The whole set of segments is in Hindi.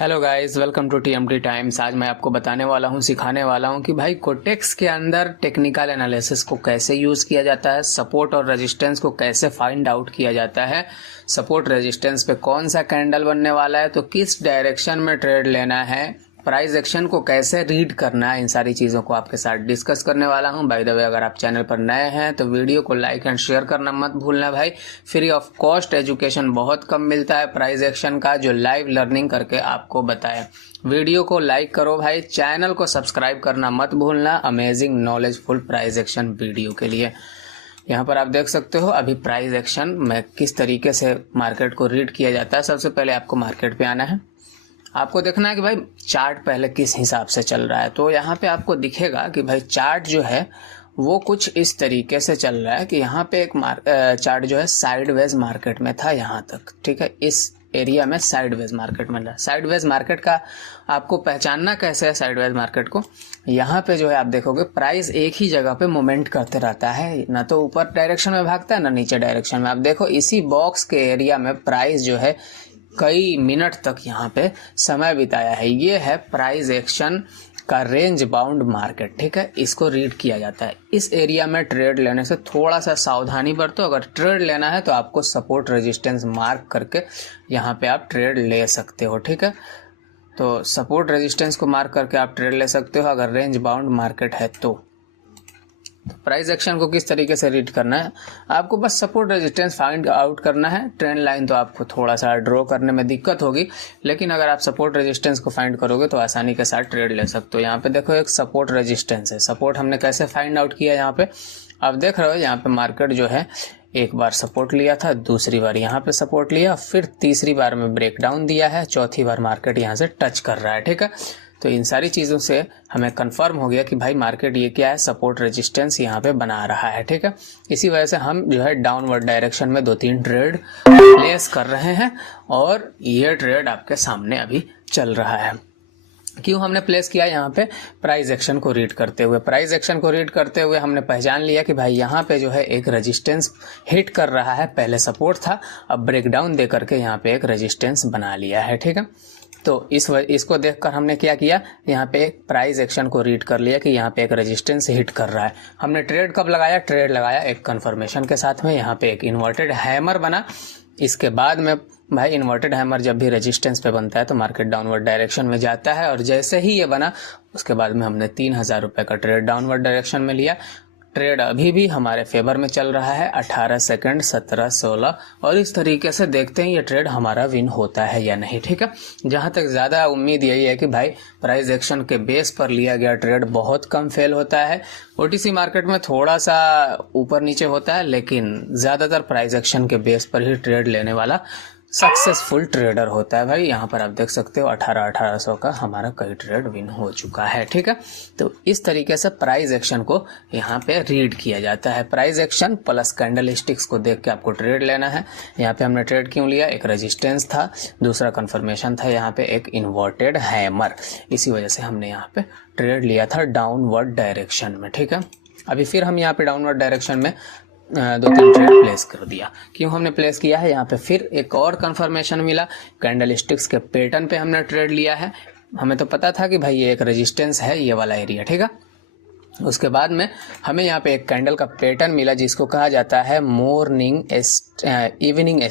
Hello guys, welcome to TMT times. आज मैं आपको बताने वाला हूं, सिखाने वाला हूं कि भाई कोटेक्स के अंदर टेक्निकल एनालिसिस को कैसे यूज़ किया जाता है, सपोर्ट और रेजिस्टेंस को कैसे फाइंड आउट किया जाता है, सपोर्ट रेजिस्टेंस पे कौन सा कैंडल बनने वाला है, तो किस डायरेक्शन में ट्रेड लेना है, प्राइस एक्शन को कैसे रीड करना है, इन सारी चीज़ों को आपके साथ डिस्कस करने वाला हूं। बाय द वे, अगर आप चैनल पर नए हैं तो वीडियो को लाइक एंड शेयर करना मत भूलना भाई। फ्री ऑफ कॉस्ट एजुकेशन बहुत कम मिलता है प्राइस एक्शन का, जो लाइव लर्निंग करके आपको बताए। वीडियो को लाइक करो भाई, चैनल को सब्सक्राइब करना मत भूलना amazing knowledgeful price action video के लिए। यहाँ पर आप देख सकते हो अभी प्राइस एक्शन में किस तरीके से मार्केट को रीड किया जाता है। सबसे पहले आपको मार्केट पे आना है, आपको देखना है कि भाई चार्ट पहले किस हिसाब से चल रहा है। तो यहाँ पे आपको दिखेगा कि भाई चार्ट जो है वो कुछ इस तरीके से चल रहा है कि यहाँ पे एक चार्ट जो है साइडवेज मार्केट में था यहाँ तक, ठीक है। इस एरिया में साइडवेज मार्केट में था। साइडवेज मार्केट का आपको पहचानना कैसे है साइडवेज मार्केट को, यहाँ पे जो है आप देखोगे प्राइस एक ही जगह पे मोमेंट करते रहता है, ना तो ऊपर डायरेक्शन में भागता है ना नीचे डायरेक्शन में। आप देखो इसी बॉक्स के एरिया में प्राइस जो है कई मिनट तक यहाँ पे समय बिताया है। ये है प्राइस एक्शन का रेंज बाउंड मार्केट, ठीक है। इसको रीड किया जाता है। इस एरिया में ट्रेड लेने से थोड़ा सा सावधानी बरतो। अगर ट्रेड लेना है तो आपको सपोर्ट रेजिस्टेंस मार्क करके यहाँ पे आप ट्रेड ले सकते हो, ठीक है। तो सपोर्ट रेजिस्टेंस को मार्क करके आप ट्रेड ले सकते हो अगर रेंज बाउंड मार्केट है तो। प्राइस एक्शन को किस तरीके से रीड करना है, आपको बस सपोर्ट रेजिस्टेंस फाइंड आउट करना है। ट्रेंड लाइन तो आपको थोड़ा सा ड्रॉ करने में दिक्कत होगी, लेकिन अगर आप सपोर्ट रेजिस्टेंस को फाइंड करोगे तो आसानी के साथ ट्रेड ले सकते हो। यहाँ पे देखो एक सपोर्ट रेजिस्टेंस है। सपोर्ट हमने कैसे फाइंड आउट किया, यहाँ पे आप देख रहे हो यहाँ पे मार्केट जो है एक बार सपोर्ट लिया था, दूसरी बार यहाँ पे सपोर्ट लिया, फिर तीसरी बार में ब्रेकडाउन दिया है, चौथी बार मार्केट यहाँ से टच कर रहा है, ठीक है। तो इन सारी चीज़ों से हमें कंफर्म हो गया कि भाई मार्केट ये क्या है, सपोर्ट रेजिस्टेंस यहाँ पे बना रहा है, ठीक है। इसी वजह से हम जो है डाउनवर्ड डायरेक्शन में 2-3 ट्रेड प्लेस कर रहे हैं और ये ट्रेड आपके सामने अभी चल रहा है। क्यों हमने प्लेस किया यहाँ पे, प्राइस एक्शन को रीड करते हुए। प्राइस एक्शन को रीड करते हुए हमने पहचान लिया कि भाई यहाँ पे जो है एक रेजिस्टेंस हिट कर रहा है, पहले सपोर्ट था, अब ब्रेकडाउन दे करके यहाँ पे एक रेजिस्टेंस बना लिया है, ठीक है। तो इसको देखकर हमने क्या किया, यहाँ पे एक प्राइस एक्शन को रीड कर लिया कि यहाँ पे एक रेजिस्टेंस हिट कर रहा है। हमने ट्रेड कब लगाया, ट्रेड लगाया एक कंफर्मेशन के साथ में। यहाँ पे एक इन्वर्टेड हैमर बना। इसके बाद में भाई इन्वर्टेड हैमर जब भी रेजिस्टेंस पे बनता है तो मार्केट डाउनवर्ड डायरेक्शन में जाता है, और जैसे ही ये बना उसके बाद में हमने 3000 रुपये का ट्रेड डाउनवर्ड डायरेक्शन में लिया। ट्रेड अभी भी हमारे फेवर में चल रहा है, 18 सेकंड, 17, 16, और इस तरीके से देखते हैं ये ट्रेड हमारा विन होता है या नहीं, ठीक है। जहां तक ज़्यादा उम्मीद यही है कि भाई प्राइस एक्शन के बेस पर लिया गया ट्रेड बहुत कम फेल होता है। ओटीसी मार्केट में थोड़ा सा ऊपर नीचे होता है, लेकिन ज़्यादातर प्राइस एक्शन के बेस पर ही ट्रेड लेने वाला सक्सेसफुल ट्रेडर होता है भाई। यहाँ पर आप देख सकते हो 1800 का हमारा कई ट्रेड विन हो चुका है, ठीक है। तो इस तरीके से प्राइस एक्शन को यहाँ पे रीड किया जाता है। Price action plus candle sticks को देख के आपको ट्रेड लेना है। यहाँ पे हमने ट्रेड क्यों लिया, एक रेजिस्टेंस था, दूसरा कंफर्मेशन था, यहाँ पे एक इन्वर्टेड हैमर, इसी वजह से हमने यहाँ पे ट्रेड लिया था डाउनवर्ड डायरेक्शन में, ठीक है। अभी फिर हम यहाँ पे डाउनवर्ड डायरेक्शन में 2-3 ट्रेड प्लेस कर दिया। क्यों हमने प्लेस किया है, यहाँ पे फिर एक और कंफर्मेशन मिला, कैंडल स्टिक्स के पैटर्न पे हमने ट्रेड लिया है। हमें तो पता था कि भाई ये एक रेजिस्टेंस है, ये वाला एरिया, ठीक है। उसके बाद में हमें यहाँ पे एक कैंडल का पैटर्न मिला जिसको कहा जाता है इवनिंग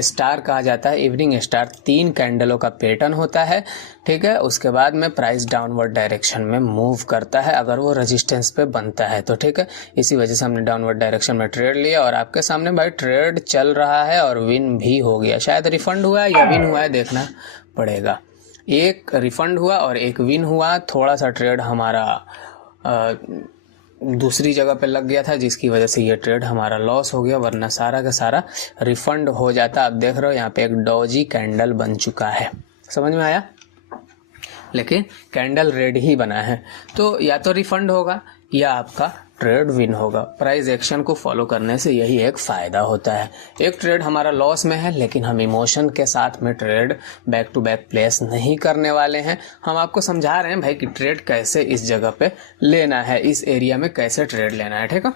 स्टार कहा जाता है। इवनिंग स्टार 3 कैंडलों का पैटर्न होता है, ठीक है। उसके बाद में प्राइस डाउनवर्ड डायरेक्शन में मूव करता है अगर वो रेजिस्टेंस पे बनता है तो, ठीक है। इसी वजह से हमने डाउनवर्ड डायरेक्शन में ट्रेड लिया और आपके सामने भाई ट्रेड चल रहा है और विन भी हो गया। शायद रिफंड हुआ है या विन हुआ है देखना पड़ेगा। एक रिफंड हुआ और एक विन हुआ। थोड़ा सा ट्रेड हमारा दूसरी जगह पे लग गया था जिसकी वजह से ये ट्रेड हमारा लॉस हो गया, वरना सारा का सारा रिफंड हो जाता। आप देख रहे हो यहाँ पे एक डॉजी कैंडल बन चुका है, समझ में आया। लेकिन कैंडल रेड ही बना है, तो या तो रिफंड होगा या आपका ट्रेड विन होगा। प्राइस एक्शन को फॉलो करने से यही एक फ़ायदा होता है। एक ट्रेड हमारा लॉस में है लेकिन हम इमोशन के साथ में trade back to back place नहीं करने वाले हैं। हम आपको समझा रहे हैं भाई कि ट्रेड कैसे इस जगह पे लेना है, इस एरिया में कैसे ट्रेड लेना है, ठीक है।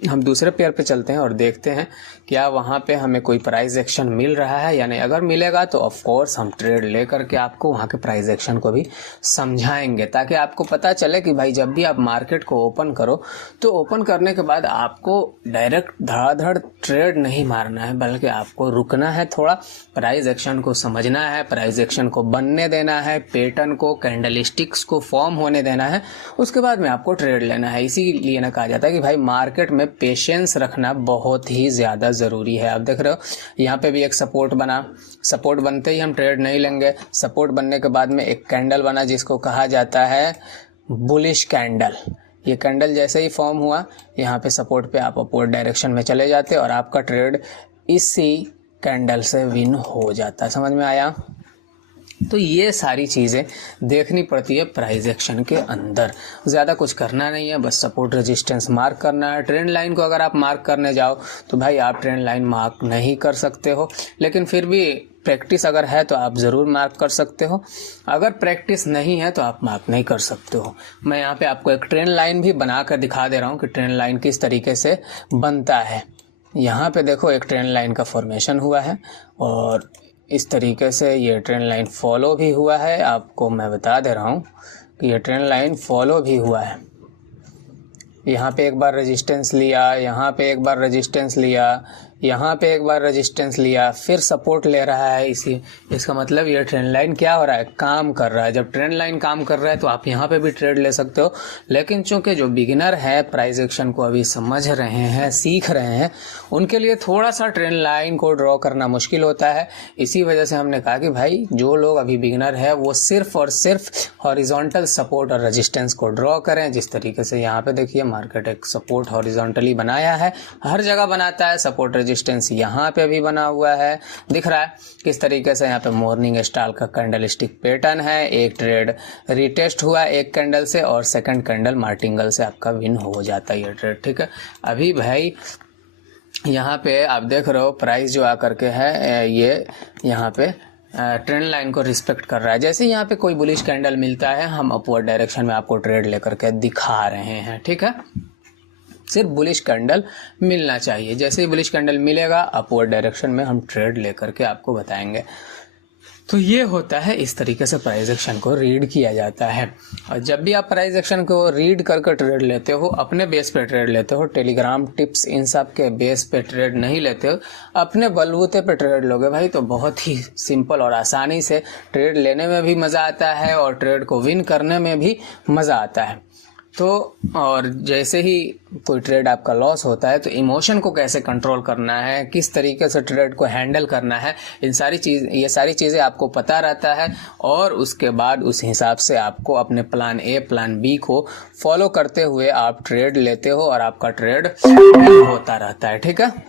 हम दूसरे पेयर पे चलते हैं और देखते हैं क्या वहाँ पे हमें कोई प्राइस एक्शन मिल रहा है या नहीं। अगर मिलेगा तो ऑफ कोर्स हम ट्रेड ले करके आपको वहाँ के प्राइस एक्शन को भी समझाएंगे, ताकि आपको पता चले कि भाई जब भी आप मार्केट को ओपन करो तो ओपन करने के बाद आपको डायरेक्ट धड़ाधड़ ट्रेड नहीं मारना है, बल्कि आपको रुकना है, थोड़ा प्राइस एक्शन को समझना है, प्राइस एक्शन को बनने देना है, पैटर्न को, कैंडलस्टिक्स को फॉर्म होने देना है, उसके बाद में आपको ट्रेड लेना है। इसीलिए ना कहा जाता है कि भाई मार्केट में पेशेंस रखना बहुत ही ज़्यादा ज़रूरी है। आप देख रहे हो यहाँ पे भी एक सपोर्ट बना, सपोर्ट बनते ही हम ट्रेड नहीं लेंगे। सपोर्ट बनने के बाद में एक कैंडल बना जिसको कहा जाता है बुलिश कैंडल। ये कैंडल जैसे ही फॉर्म हुआ, यहाँ पे सपोर्ट पे आप अपवर्ड डायरेक्शन में चले जाते और आपका ट्रेड इसी कैंडल से विन हो जाता है। समझ में आया? तो ये सारी चीज़ें देखनी पड़ती है प्राइस एक्शन के अंदर। ज़्यादा कुछ करना नहीं है, बस सपोर्ट रेजिस्टेंस मार्क करना है। ट्रेंड लाइन को अगर आप मार्क करने जाओ तो भाई आप ट्रेंड लाइन मार्क नहीं कर सकते हो, लेकिन फिर भी प्रैक्टिस अगर है तो आप ज़रूर मार्क कर सकते हो। अगर प्रैक्टिस नहीं है तो आप मार्क नहीं कर सकते हो। मैं यहाँ पे आपको एक ट्रेंड लाइन भी बना कर दिखा दे रहा हूँ कि ट्रेंड लाइन किस तरीके से बनता है। यहाँ पे देखो एक ट्रेंड लाइन का फॉर्मेशन हुआ है और इस तरीके से ये ट्रेंड लाइन फॉलो भी हुआ है। आपको मैं बता दे रहा हूँ कि ये ट्रेंड लाइन फॉलो भी हुआ है। यहाँ पे एक बार रेजिस्टेंस लिया, यहाँ पे एक बार रेजिस्टेंस लिया, यहाँ पे एक बार रेजिस्टेंस लिया, फिर सपोर्ट ले रहा है। इसका मतलब ये ट्रेंड लाइन क्या हो रहा है, काम कर रहा है। जब ट्रेंड लाइन काम कर रहा है तो आप यहाँ पे भी ट्रेड ले सकते हो, लेकिन चूंकि जो बिगिनर है प्राइस एक्शन को अभी समझ रहे हैं, सीख रहे हैं, उनके लिए थोड़ा सा ट्रेंड लाइन को ड्रॉ करना मुश्किल होता है। इसी वजह से हमने कहा कि भाई जो लोग अभी बिगिनर है वो सिर्फ और सिर्फ हॉरिजॉन्टल सपोर्ट और रेजिस्टेंस को ड्रॉ करें। जिस तरीके से यहाँ पे देखिए मार्केट एक सपोर्ट हॉरिजॉन्टली बनाया है, हर जगह बनाता है सपोर्ट रेजिस्टेंस। यहाँ पे भी बना हुआ है, दिख रहा है किस तरीके से। यहाँ पे मॉर्निंग स्टार का कैंडलस्टिक पैटर्न है। एक ट्रेड रिटेस्ट हुआ एक कैंडल से और सेकंड कैंडल मार्टिंगल से आपका विन हो जाता है ये ट्रेड, ठीक है। अभी भाई यहाँ पे आप देख रहे हो प्राइस जो आकर के है ये यहाँ पे ट्रेंड लाइन को रिस्पेक्ट कर रहा है। जैसे यहाँ पे कोई बुलिश कैंडल मिलता है हम अपवर्ड डायरेक्शन में आपको ट्रेड लेकर के दिखा रहे हैं, ठीक है। सिर्फ बुलिश कैंडल मिलना चाहिए, जैसे ही बुलिश कैंडल मिलेगा अपवर्ड डायरेक्शन में हम ट्रेड लेकर के आपको बताएंगे। तो ये होता है, इस तरीके से प्राइस एक्शन को रीड किया जाता है। और जब भी आप प्राइस एक्शन को रीड करके ट्रेड लेते हो, अपने बेस पे ट्रेड लेते हो, टेलीग्राम टिप्स इन सब के बेस पे ट्रेड नहीं लेते हो, अपने बलबूते पे ट्रेड लोगे भाई तो बहुत ही सिंपल और आसानी से ट्रेड लेने में भी मज़ा आता है और ट्रेड को विन करने में भी मज़ा आता है। तो और जैसे ही कोई ट्रेड आपका लॉस होता है तो इमोशन को कैसे कंट्रोल करना है, किस तरीके से ट्रेड को हैंडल करना है, ये सारी चीज़ें आपको पता रहता है। और उसके बाद उस हिसाब से आपको अपने प्लान ए प्लान बी को फॉलो करते हुए आप ट्रेड लेते हो और आपका ट्रेड होता रहता है, ठीक है।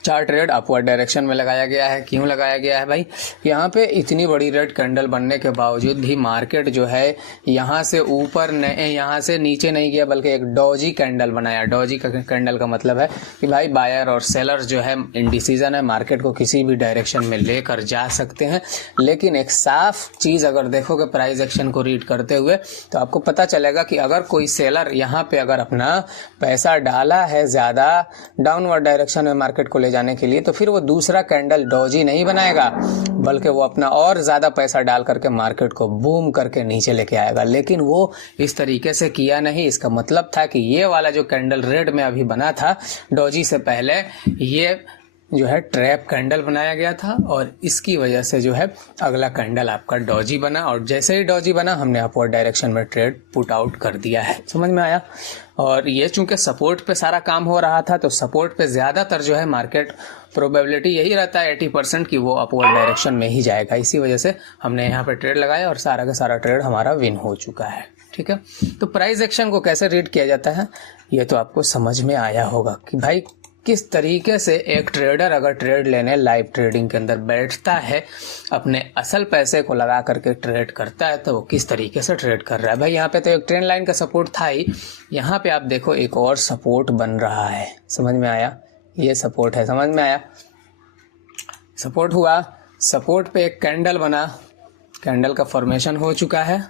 चार ट्रेड अपवर्ड डायरेक्शन में लगाया गया है। क्यों लगाया गया है भाई? यहाँ पे इतनी बड़ी रेड कैंडल बनने के बावजूद भी मार्केट जो है यहाँ से ऊपर नहीं, यहाँ से नीचे नहीं गया, बल्कि एक डॉजी कैंडल बनाया। डॉजी कैंडल का मतलब है कि भाई बायर और सेलर्स जो है इंडिसीजन है, मार्केट को किसी भी डायरेक्शन में लेकर जा सकते हैं। लेकिन एक साफ चीज़ अगर देखोगे प्राइस एक्शन को रीड करते हुए तो आपको पता चलेगा कि अगर कोई सेलर यहाँ पे अगर अपना पैसा डाला है ज़्यादा डाउनवर्ड डायरेक्शन में मार्केट को ले जाने के लिए, तो फिर वो दूसरा कैंडल डॉजी नहीं बनाएगा, बल्कि वो अपना और ज़्यादा पैसा डाल करके मार्केट को बूम करके नीचे लेके आएगा। लेकिन वो इस तरीके से किया नहीं। इसका मतलब था कि ये वाला जो कैंडल रेड में अभी बना था डॉजी से पहले, ये जो है ट्रैप कैंडल बनाया गया था और इसकी वजह से जो है अगला कैंडल आपका डॉजी बना। और जैसे ही डॉजी बना हमने अपवर्ड डायरेक्शन में ट्रेड पुट आउट कर दिया है। समझ में आया? और ये चूंकि सपोर्ट पे सारा काम हो रहा था तो सपोर्ट पे ज़्यादातर जो है मार्केट प्रोबेबिलिटी यही रहता है 80% कि वो अपवर्ड डायरेक्शन में ही जाएगा। इसी वजह से हमने यहाँ पे ट्रेड लगाया और सारा का सारा ट्रेड हमारा विन हो चुका है, ठीक है। तो प्राइस एक्शन को कैसे रीड किया जाता है ये तो आपको समझ में आया होगा कि भाई किस तरीके से एक ट्रेडर अगर ट्रेड लेने लाइव ट्रेडिंग के अंदर बैठता है, अपने असल पैसे को लगा करके ट्रेड करता है तो वो किस तरीके से ट्रेड कर रहा है। भाई यहाँ पे तो एक ट्रेंड लाइन का सपोर्ट था ही, यहाँ पे आप देखो एक और सपोर्ट बन रहा है। समझ में आया? ये सपोर्ट है, समझ में आया? सपोर्ट हुआ, सपोर्ट पे एक कैंडल बना, कैंडल का फॉर्मेशन हो चुका है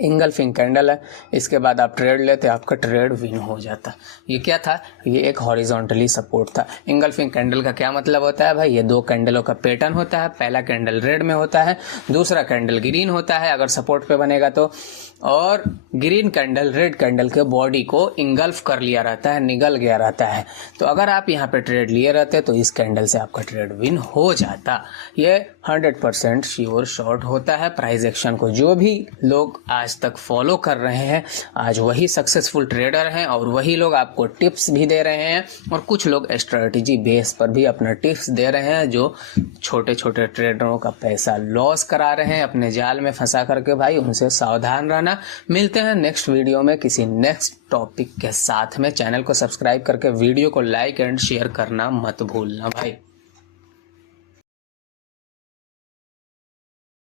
इंगल्फिंग कैंडल है, इसके बाद आप ट्रेड लेते, आपका ट्रेड विन हो जाता। ये क्या था? ये एक हॉरिजॉन्टली सपोर्ट था। इंगल्फिंग कैंडल का क्या मतलब होता है भाई? ये दो कैंडलों का पैटर्न होता है, पहला कैंडल रेड में होता है, दूसरा कैंडल ग्रीन होता है अगर सपोर्ट पे बनेगा तो, और ग्रीन कैंडल रेड कैंडल के बॉडी को इंगल्फ कर लिया रहता है, निगल गया रहता है। तो अगर आप यहाँ पे ट्रेड लिए रहते तो इस कैंडल से आपका ट्रेड विन हो जाता। ये 100% श्योर शॉर्ट होता है। प्राइस एक्शन को जो भी लोग आज तक फॉलो कर रहे हैं, आज वही सक्सेसफुल ट्रेडर हैं और वही लोग आपको टिप्स भी दे रहे हैं, और कुछ लोग स्ट्रेटजी बेस पर भी अपना टिप्स दे रहे हैं जो छोटे छोटे ट्रेडरों का पैसा लॉस करा रहे हैं अपने जाल में फंसा करके। भाई उनसे सावधान रहना। मिलते हैं नेक्स्ट वीडियो में किसी नेक्स्ट टॉपिक के साथ में। चैनल को सब्सक्राइब करके वीडियो को लाइक एंड शेयर करना मत भूलना भाई।